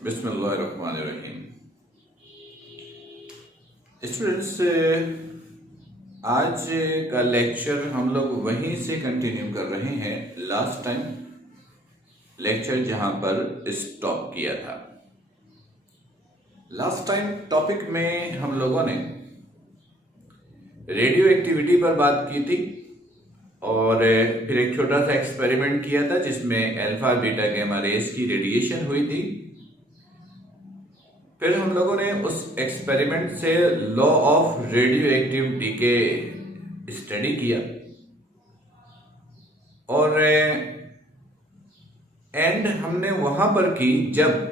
बिस्मिल्लाहिर्रहमानिर्रहीम। स्टूडेंट्स, आज का लेक्चर हम लोग वहीं से कंटिन्यू कर रहे हैं लास्ट टाइम लेक्चर जहां पर स्टॉप किया था। लास्ट टाइम टॉपिक में हम लोगों ने रेडियो एक्टिविटी पर बात की थी और फिर एक छोटा सा एक्सपेरिमेंट किया था जिसमें अल्फा बीटा गैमा रेज की रेडिएशन हुई थी। फिर हम लोगों ने उस एक्सपेरिमेंट से law of radioactive decay study किया और एंड हमने वहां पर की जब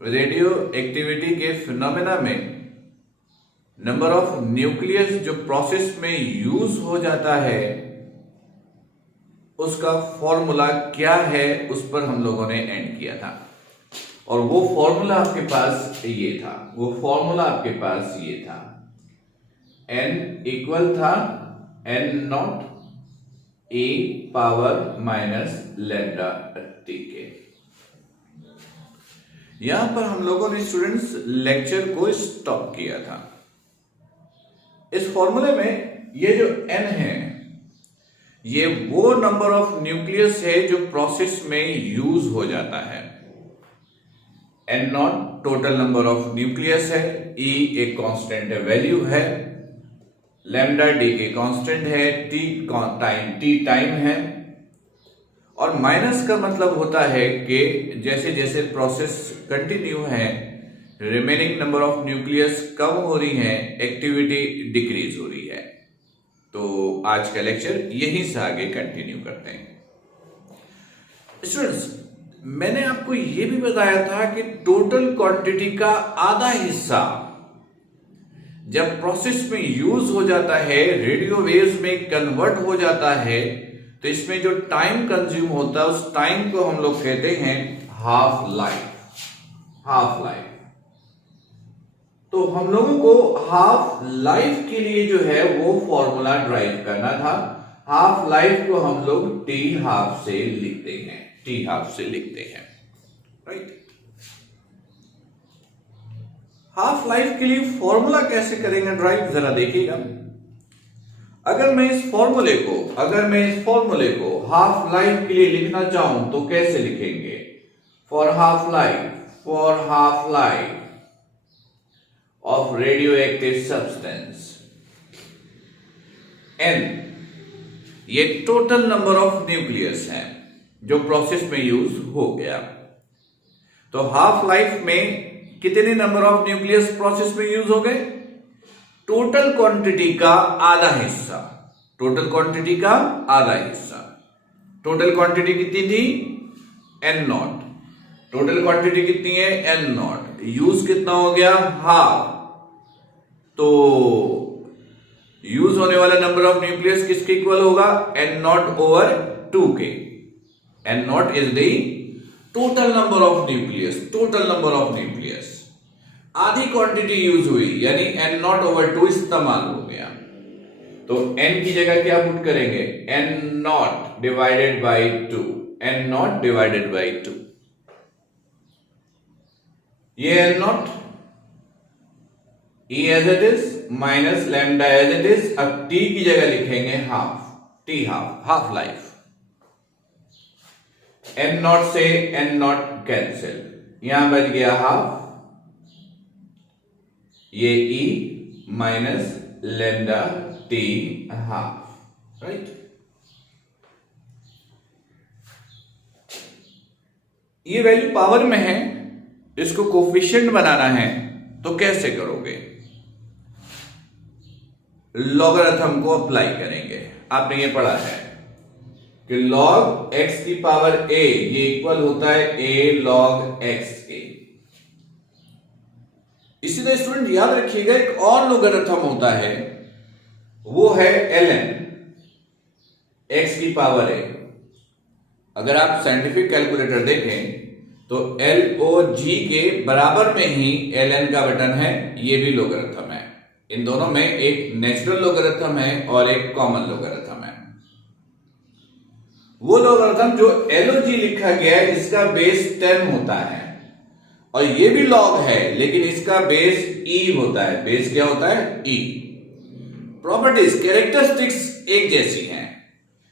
रेडियो एक्टिविटी के फिनोमेना में नंबर ऑफ न्यूक्लियस जो प्रोसेस में यूज हो जाता है उसका फॉर्मूला क्या है, उस पर हम लोगों ने एंड किया था। और वो फॉर्मूला आपके पास ये था, n इक्वल था n naught e power minus lambda T के। यहां पर हम लोगों ने स्टूडेंट्स लेक्चर को स्टॉप किया था। इस फॉर्मूले में ये जो n है ये वो नंबर ऑफ न्यूक्लियस है जो प्रोसेस में यूज हो जाता है। n not total number of nucleus है, e एक कांस्टेंट वैल्यू है, लैम्डा डी के कांस्टेंट है, t टाइम है और माइनस का मतलब होता है कि जैसे जैसे प्रोसेस कंटिन्यू है रिमेनिंग नंबर ऑफ न्यूक्लियस कम हो रही है, एक्टिविटी डिक्रीज हो रही है। तो आज का लेक्चर यहीं से आगे कंटिन्यू करते हैं। स्टूडेंट्स, मैंने आपको यह भी बताया था कि टोटल क्वांटिटी का आधा हिस्सा जब प्रोसेस में यूज हो जाता है, रेडियो वेव्स में कन्वर्ट हो जाता है, तो इसमें जो टाइम कंज्यूम होता है उस टाइम को हम लोग कहते हैं हाफ लाइफ। तो हम लोगों को हाफ लाइफ के लिए जो है वो फॉर्मूला ड्राइव करना था। हाफ लाइफ को हम लोग टी हाफ से लिखते हैं, राइट। हाफ लाइफ के लिए फॉर्मूला कैसे करेंगे ड्राइव, जरा देखिएगा। अगर मैं इस फॉर्मूले को हाफ लाइफ के लिए लिखना चाहूं तो कैसे लिखेंगे? For half life of radioactive substance, n ये टोटल नंबर ऑफ न्यूक्लियस है जो प्रोसेस में यूज हो गया। तो हाफ लाइफ में कितने नंबर ऑफ न्यूक्लियस प्रोसेस में यूज हो गए? टोटल क्वांटिटी का आधा हिस्सा। टोटल क्वांटिटी कितनी थी? n not. टोटल क्वांटिटी कितनी है? n not. यूज कितना हो गया? हाफ। तो यूज होने वाला नंबर ऑफ न्यूक्लियस किसके इक्वल होगा? n not over 2k। n not is the total number of nucleus. आधी क्वांटिटी यूज हुई यानी n नॉट ओवर 2 इस्तेमाल हो गया। तो n की जगह क्या पुट करेंगे? n naught divided by 2। ये n naught e as it is minus lambda as it is. अब t की जगह लिखेंगे हाफ लाइफ। n नॉट से n नॉट कैंसिल, यहां बच गया हाफ, ये e minus lambda t half, right. ये वैल्यू पावर में है, इसको कोफिशिएंट बनाना है तो कैसे करोगे? लॉगरिथम को अप्लाई करेंगे। आपने ये पढ़ा है कि log x की पावर a ये इक्वल होता है a log x के। इसी तरह स्टूडेंट याद रखिएगा एक और लॉगरिथम होता है, वो है ln x की पावर a। अगर आप साइंटिफिक कैलकुलेटर देखें तो LOG के बराबर में ही ln का बटन है, ये भी लॉगरिथम है। इन दोनों में एक नेचुरल लॉगरिथम है और एक कॉमन लॉगरिथम है। वो लॉगरिथम जो LOG लिखा गया है इसका बेस 10 होता है और ये भी लॉग है, लेकिन इसका बेस ई होता है। बेस क्या होता है? ई। प्रॉपर्टीज, कैरेक्टरिस्टिक्स एक जैसी हैं।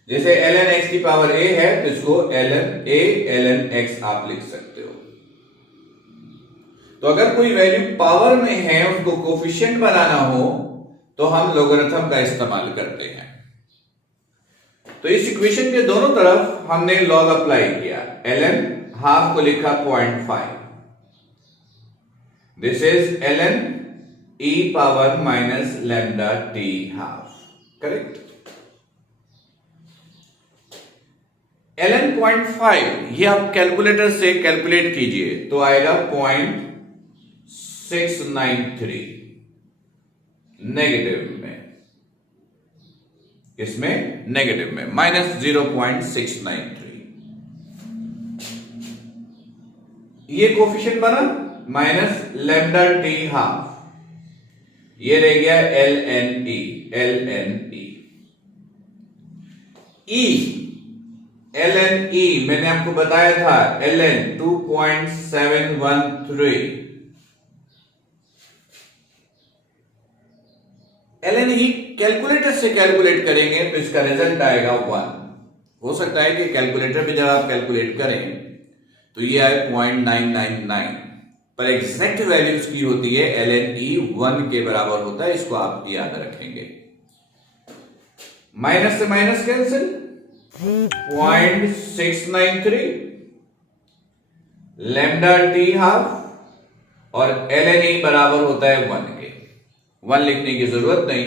जैसे ln x की पावर a है तो इसको ln a ln x आप लिख सकते हो। तो अगर कोई वैल्यू पावर में है, उसको कोफिशिएंट बनाना हो तो हम लोगरिथम का इस्तेमाल करते हैं। तो इस इक्वेशन के दोनों तरफ हमने लॉग अप्लाई किया। ln हाफ को लिखा 0.5, this is ln e power minus lambda t half, correct. ln 0.5 ये आप कैलकुलेटर से कैलकुलेट कीजिए तो आएगा 0.693 नेगेटिव में, इसमें नेगेटिव में माइनस 0.693। ये कोफिशिएंट बना माइनस लैम्डा टी हाफ, ये रह गया ln e। ln e मैंने आपको बताया था ln 2.713। ln e कैलकुलेटर से कैलकुलेट करेंगे तो इसका रिजल्ट आएगा 1। हो सकता है कि कैलकुलेटर में जब आप कैलकुलेट करें तो ये आए 0.999, पर एग्जैक्ट वैल्यू की होती है ln e 1 के बराबर होता है। इसको आप याद रखेंगे। माइनस से minus cancel, 0.693 lambda T half और ln e बराबर होता है 1 के। 1 लिखने की जरूरत नहीं,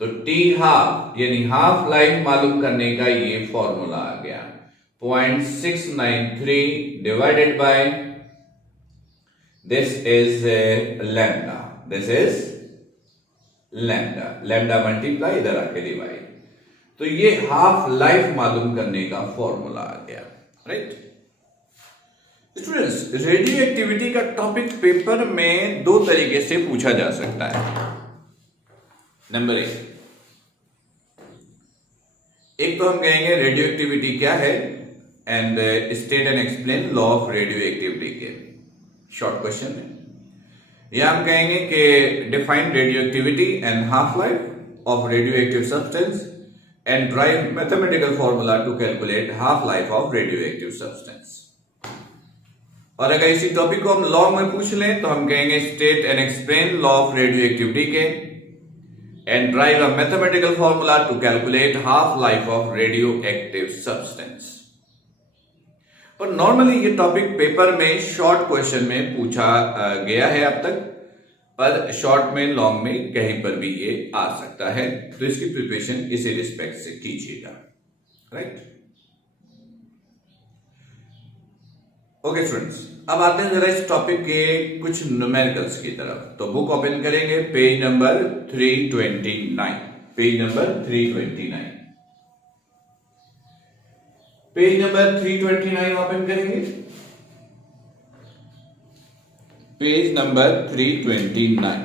तो टी हाफ यानी हाफ लाइफ मालूम करने का ये फॉर्मूला आ गया। 0.693 divided by this is lambda, this is lambda, lambda multiply इधर आके डिवाइड, तो ये हाफ लाइफ मालूम करने का फॉर्मूला आ गया, राइट। स्टूडेंट्स, रेडियो एक्टिविटी का टॉपिक पेपर में दो तरीके से पूछा जा सकता है। नंबर एक तो हम कहेंगे रेडियो एक्टिविटी क्या है and state and explain law of radioactivity के शॉर्ट क्वेश्चन है। या हम कहेंगे कि define radioactivity and half life of radioactive substance and derive mathematical formula to calculate half life of radioactive substance. और अगर इसी topic को हम लॉ में पूछ लें तो हम कहेंगे state and explain law of radioactivity के and derive a mathematical formula to calculate half-life of radioactive substance। पर नॉर्मली ये टॉपिक पेपर में शॉर्ट क्वेश्चन में पूछा गया है अब तक, पर शॉर्ट में लॉन्ग में कहीं पर भी ये आ सकता है, तो इसकी प्रिपरेशन इसी रिस्पेक्ट से कीजिएगा, राइट। ओके स्टूडेंट्स, अब आते हैं जरा इस टॉपिक के कुछ न्यूमेरिकल्स की तरफ। तो बुक ओपन करेंगे, page number 329, page number 329, page number 329 open करेंगे, पेज नंबर 329।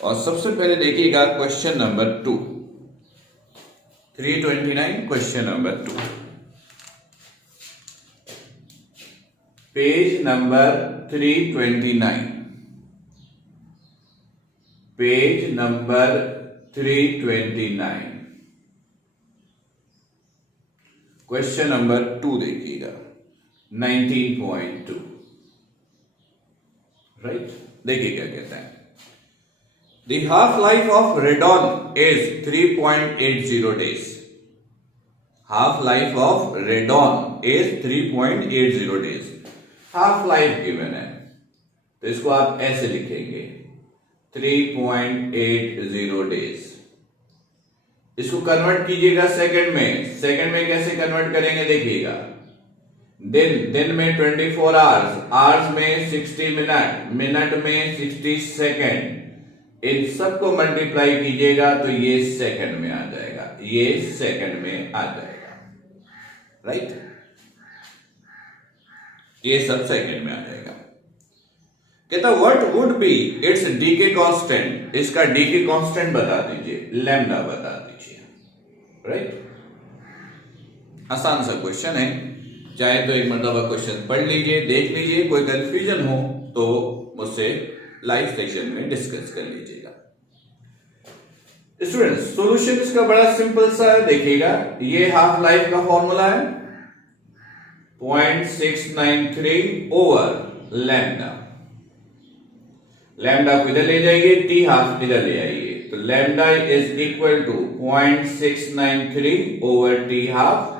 और सबसे पहले देखिएगा question number 2, 329 question number 2, page number 329, page number 329, question number 2 देखिएगा, 19.2, राइट। देखिए क्या कहता है। The half life of radon is 3.80 days. Half life of radon is 3.80 days. Half life given है तो इसको आप ऐसे लिखेंगे 3.80 डेज। इसको कन्वर्ट कीजिएगा सेकंड में। सेकंड में कैसे कन्वर्ट करेंगे देखिएगा। दिन में 24 आवर्स, आवर्स में 60 मिनट, मिनट में 60 सेकंड, इन सबको मल्टीप्लाई कीजिएगा तो ये सेकंड में आ जाएगा, ये सेकंड में आ जाएगा, राइट। ये सब सेकंड में आ जाएगा। कहता what would be it's decay constant, इसका डीके कांस्टेंट बता दीजिए, लैम्डा बता दीजिए, राइट। आसान सा क्वेश्चन है। चाहे तो एक मरतबा क्वेश्चन पढ़ लीजिए, देख लीजिए, कोई कंफ्यूजन हो तो मुझसे लाइव सेशन में डिस्कस कर लीजिएगा। स्टूडेंट्स, सॉल्यूशन इसका बड़ा सिंपल सा है, देखिएगा। ये हाफ लाइफ का फॉर्मूला है 0.693 ओवर लैम्डा। लैम्डा को इधर ले जाइए, टी हाफ इधर ले आइए, तो lambda is equal to 0.693 over T half.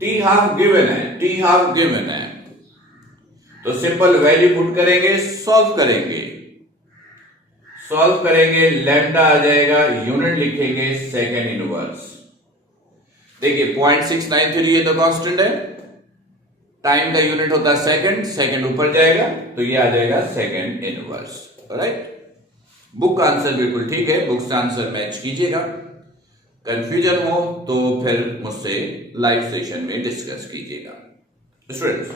T half given है, टी हाफ गिवन है, तो सिंपल वैल्यू पुट करेंगे, सॉल्व करेंगे। सॉल्व करेंगे, लैम्डा आ जाएगा, यूनिट लिखेंगे सेकेंड इनवर्स। देखिए 0.693 ये तो कांस्टेंट है, टाइम का यूनिट होता है सेकंड, सेकंड ऊपर जाएगा तो ये आ जाएगा सेकंड इनवर्स। राइट, बुक का आंसर बिल्कुल ठीक है, बुक से आंसर मैच कीजिएगा। कंफ्यूजन हो तो फिर मुझसे लाइव सेशन में डिस्कस कीजिएगा। स्टूडेंट्स,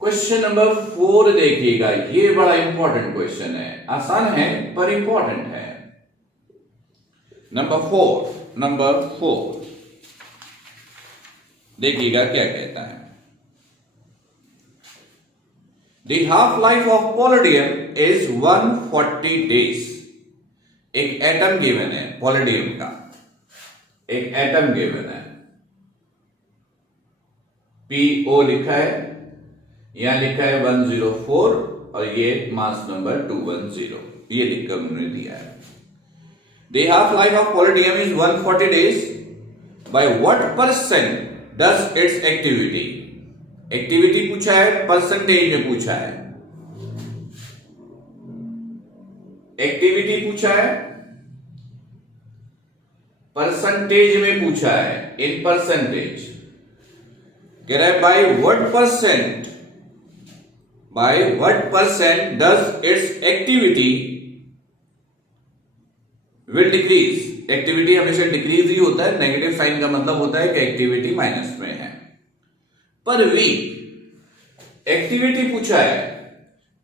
क्वेश्चन नंबर 4 देखिएगा, ये बड़ा इंपॉर्टेंट क्वेश्चन है, आसान है पर इंपॉर्टेंट है। नंबर 4 देखिएगा क्या कहता है। The half-life of palladium is 140 days। एक एटम गिवन है पॉलिडियम का, एक एटम गिवन है, PO लिखा है, यहां लिखा है 104 और ये मास नंबर 210, ये लिखकर उन्होंने दिया है। The half-life of palladium is 140 days। By what percent does its activity? Activity पूछा है, परसेंटेज में पूछा है। एक्टिविटी पूछा है, परसेंटेज में पूछा है, इन परसेंटेज। कह रहा है by what percent does it's activity will decrease. Activity हमेशा डिक्रीज ही होता है, नेगेटिव साइन का मतलब होता है कि एक्टिविटी माइनस में है। पर वीक एक्टिविटी पूछा है,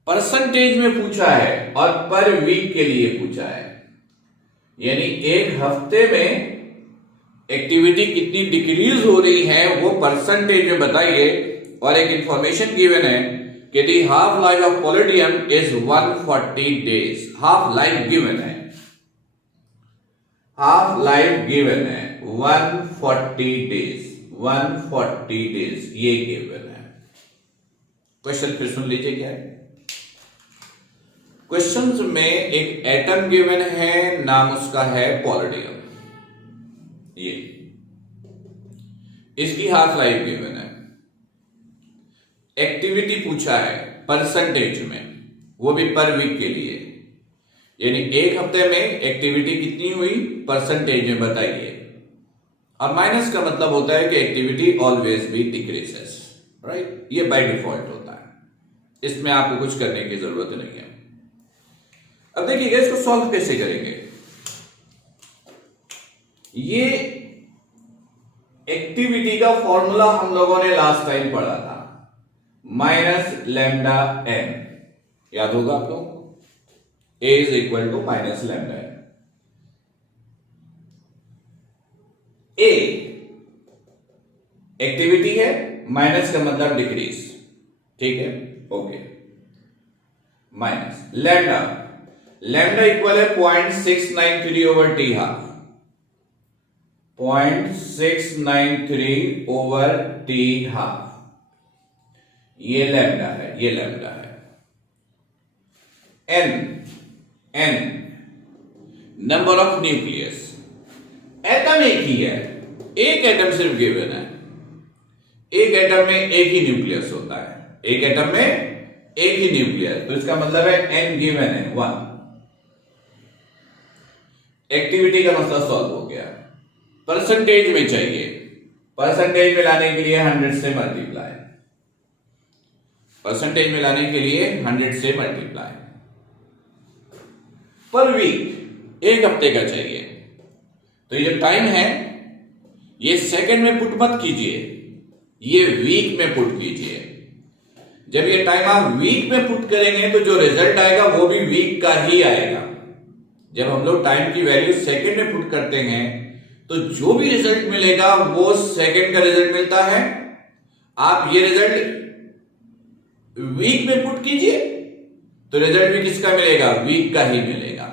परसेंटेज में पूछा है और पर वीक के लिए पूछा है, यानी एक हफ्ते में एक्टिविटी कितनी डिक्रीज हो रही है वो परसेंटेज में बताइए। और एक इंफॉर्मेशन गिवन है कि the half life of palladium is 140 days. Half life given है, हाफ लाइफ गिवन है 140 डेज, 140 डेज ये गिवन है। क्वेश्चन फिर सुन लीजिए क्या है। क्वेश्चंस में एक एटम गिवन है, नाम उसका है पॉलिडियम, ये इसकी हाफ लाइफ गिवन है। एक्टिविटी पूछा है परसेंटेज में, वो भी पर वीक के लिए, यानी एक हफ्ते में एक्टिविटी कितनी हुई परसेंटेज में बताइए। और माइनस का मतलब होता है कि activity always be decreases. Right, ये बाय डिफॉल्ट होता है, इसमें आपको कुछ करने की जरूरत नहीं है। अब देखिएगा इसको सॉल्व कैसे करेंगे। ये एक्टिविटी का फॉर्मूला हम लोगों ने लास्ट टाइम पढ़ा था, माइनस लैम्डा एन, याद होगा आप लोग, A is equal to minus lambda N. A activity है, माइनस का मतलब डिक्रीज, ठीक है, okay. Minus lambda, lambda equal है 0.693 over T half, 0.693 over T half, ये लैम्डा है, ये लैम्डा है। N, N number of nucleus, atom एक ही है, एक एटम सिर्फ गिवन है, एक एटम में एक ही न्यूक्लियस होता है, एक एटम में एक ही न्यूक्लियस, तो इसका मतलब है एन गिवन है 1। एक्टिविटी का मसला सॉल्व हो गया। परसेंटेज में चाहिए, परसेंटेज में लाने के लिए 100 से मल्टीप्लाई, परसेंटेज में लाने के लिए 100 से मल्टीप्लाई। पर वीक एक हफ्ते का चाहिए, तो ये जो टाइम है ये सेकंड में पुट मत कीजिए, ये वीक में पुट कीजिए। जब ये टाइम आप वीक में पुट करेंगे तो जो रिजल्ट आएगा वो भी वीक का ही आएगा। जब हम लोग टाइम की वैल्यू सेकंड में पुट करते हैं तो जो भी रिजल्ट मिलेगा वो सेकंड का रिजल्ट मिलता है, आप ये रिजल्ट वीक में पुट कीजिए तो रिजल्ट भी किसका मिलेगा, वीक का ही मिलेगा।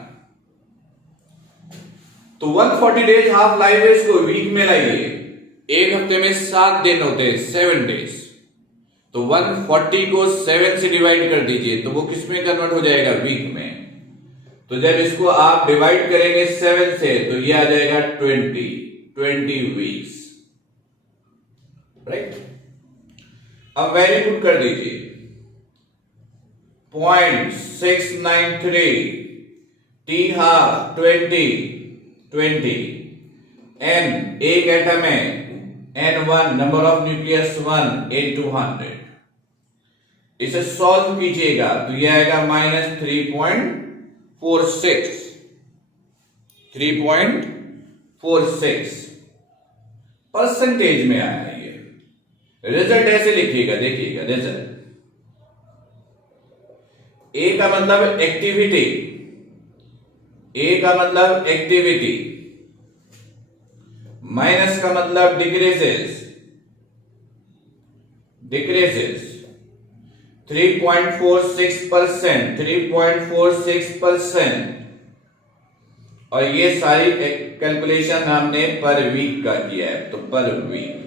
तो 140 डेज हाफ लाइफ है, इसको वीक में लाइए। एक हफ्ते में 7 दिन होते हैं, 7 डेज। तो 140 को 7 से डिवाइड कर दीजिए तो वो किस में कन्वर्ट हो जाएगा, वीक में। तो जब इसको आप डिवाइड करेंगे 7 से तो ये आ जाएगा 20 वीक्स, राइट। अब वैल्यू पुट कर दीजिए 0.693 T हाफ 20 N एक एटम है, N1 number of nucleus 1 in 200। इसे सॉल्व कीजिएगा तो यह आएगा -3.46 परसेंटेज में आया ये रिजल्ट। ऐसे लिखिएगा, देखिएगा रिजल्ट। ए का मतलब एक्टिविटी, ए का मतलब एक्टिविटी, माइनस का मतलब डिक्रीजेस 3.46%, और ये सारी कैलकुलेशन हमने पर वीक का किया है, तो पर वीक।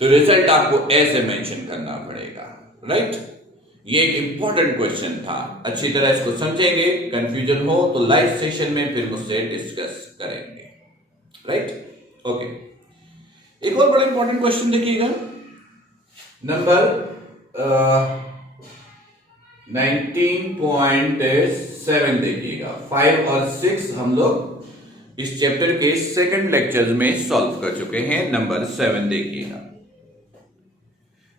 तो रिजल्ट आपको ऐसे मेंशन करना पड़ेगा, राइट। ये एक इंपॉर्टेंट क्वेश्चन था, अच्छी तरह इसको समझेंगे। कंफ्यूजन हो तो लाइव सेशन में फिर मुझसे डिस्कस करेंगे, राइट। ओके, एक और बड़ा इंपॉर्टेंट क्वेश्चन देखिएगा, नंबर 19.7 देखिएगा। 5 और 6 हम लोग इस चैप्टर के सेकंड लेक्चर में सॉल्व कर चुके हैं। नंबर 7 देखिएगा।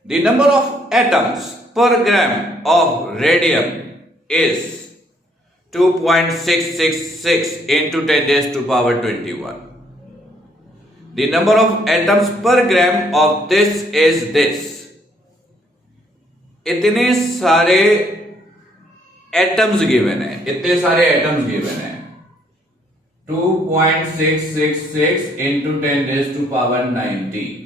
The number of atoms per gram of radium is 2.666 into 10 raised to power 21. The number of atoms per gram of this is this. इतने सारे एटम्स गिवन है, इतने सारे एटम्स गिवन है। 2.666 into 10 raised to power 21।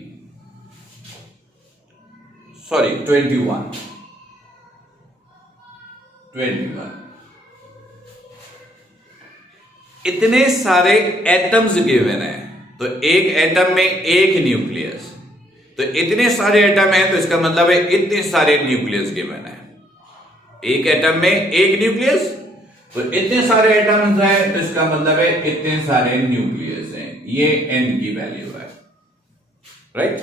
इतने सारे atoms given है, तो एक एटम में एक न्यूक्लियस, तो इतने सारे एटम हैं तो इसका मतलब है इतने सारे न्यूक्लियस गिवन है। एक एटम में एक न्यूक्लियस, तो इतने सारे एटम्स हैं तो इसका मतलब है इतने सारे न्यूक्लियस हैं। ये n की वैल्यू है, right.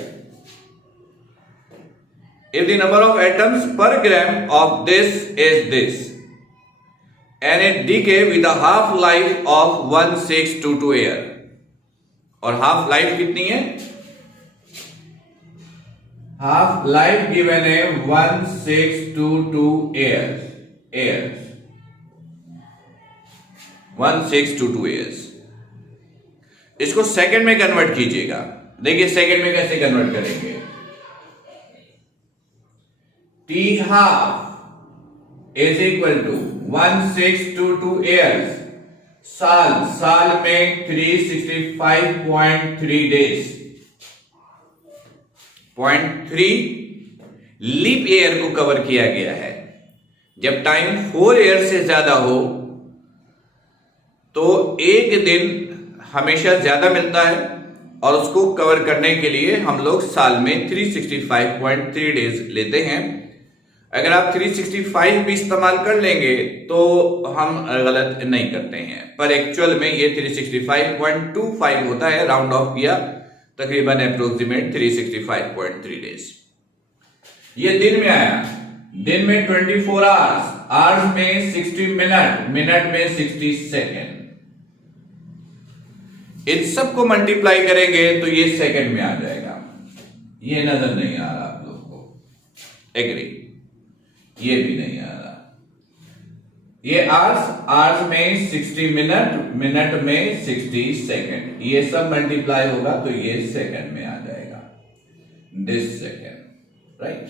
If the number of atoms per gram of this is this, and it decay with a half life of 1622 year, और हाफ लाइफ कितनी है, हाफ लाइफ गिवन है 1622 years, 1622 years। इसको second में convert कीजिएगा। देखिए second में कैसे कन्वर्ट करेंगे। T half is equal to 1622 years, साल में 365.3 डेज, 0.3 लीप ईयर को कवर किया गया है। जब टाइम 4 ईयर से ज्यादा हो तो एक दिन हमेशा ज्यादा मिलता है, और उसको कवर करने के लिए हम लोग साल में 365.3 डेज लेते हैं। अगर आप 365 भी इस्तेमाल कर लेंगे तो हम गलत नहीं करते हैं, पर एक्चुअल में ये 365.25 होता है, राउंड ऑफ किया तकरीबन अप्रोक्सीमेट 365.3 डेज। ये दिन में आया, दिन में 24 आवर्स, आवर्स में 60 मिनट, मिनट में 60 सेकेंड। इन सबको मल्टीप्लाई करेंगे तो ये सेकंड में आ जाएगा। ये नजर नहीं आ रहा आप लोग को, एग्री, ये भी नहीं आ रहा। ये आवर्स में 60 मिनट, मिनट में 60 सेकंड, ये सब मल्टीप्लाई होगा तो ये सेकंड में आ जाएगा, दिस सेकंड, राइट।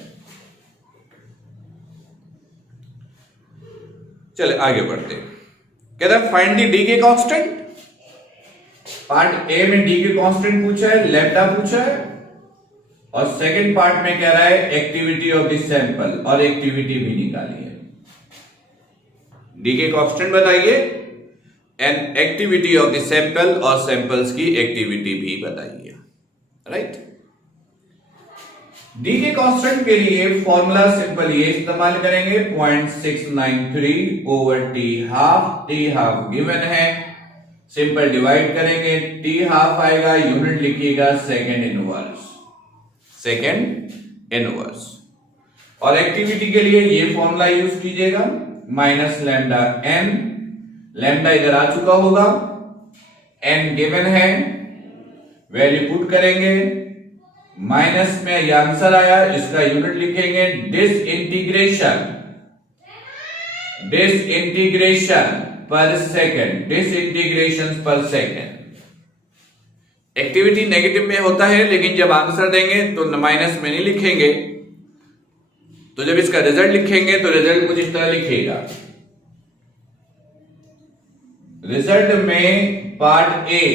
चले आगे बढ़ते। कहता है फाइंड द डी के कांस्टेंट। पार्ट ए में डी के कांस्टेंट पूछा है, लैम्डा पूछा है, और सेकंड पार्ट में कह रहा है एक्टिविटी ऑफ द सैंपल, और एक्टिविटी भी निकालिए। डी के कांस्टेंट बताइए and activity of the sample, और सैंपल्स की एक्टिविटी भी बताइए। राइट। डी के कांस्टेंट के लिए फॉर्मूला सिंपल ये इस्तेमाल करेंगे 0.693 ओवर टी हाफ गिवन है, सिंपल डिवाइड करेंगे, टी हाफ आएगा, यूनिट लिखिएगा सेकेंड इनवर्स। और एक्टिविटी के लिए ये फॉर्मूला यूज कीजिएगा माइनस लैम्डा एन, लैम्डा इधर आ चुका होगा, एन गिवन है, वैल्यू पुट करेंगे, माइनस में ये आंसर आया, इसका यूनिट लिखेंगे डिसइंटीग्रेशन पर सेकेंड। एक्टिविटी नेगेटिव में होता है, लेकिन जब आंसर देंगे तो माइनस में नहीं लिखेंगे, तो जब इसका रिजल्ट लिखेंगे तो रिजल्ट कुछ इस तरह लिखिएगा। रिजल्ट में part A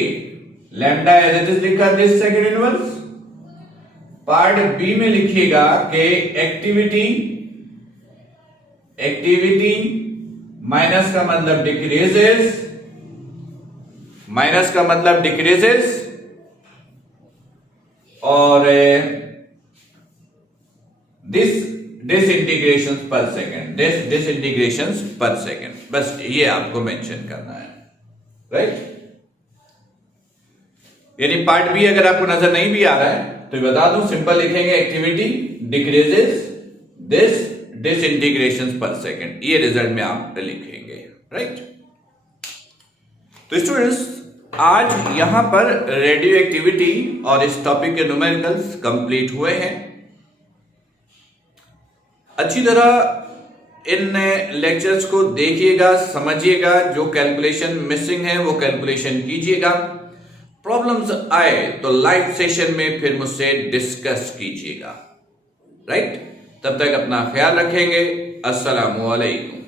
lambda as it is लिखा this second inverse, part B में लिखिएगा कि एक्टिविटी माइनस का मतलब डिक्रीजेस, और डिसइंटीग्रेशंस पर सेकेंड, बस ये आपको मेंशन करना है। राइट। यानी पार्ट बी अगर आपको नजर नहीं भी आ रहा है तो बता दूं, सिंपल लिखेंगे एक्टिविटी डिक्रीजेस डिसइंटीग्रेशंस पर सेकेंड, ये रिजल्ट में आप लिखेंगे। राइट। तो स्टूडेंट्स, आज यहां पर रेडियो एक्टिविटी और इस टॉपिक के न्यूमेरिकल्स कंप्लीट हुए हैं। अच्छी तरह इन लेक्चर्स को देखिएगा, समझिएगा, जो कैलकुलेशन मिसिंग है वो कैलकुलेशन कीजिएगा। प्रॉब्लम्स आए तो लाइव सेशन में फिर मुझसे डिस्कस कीजिएगा। राइट। तब तक अपना ख्याल रखेंगे। अस्सलामु अलैकुम।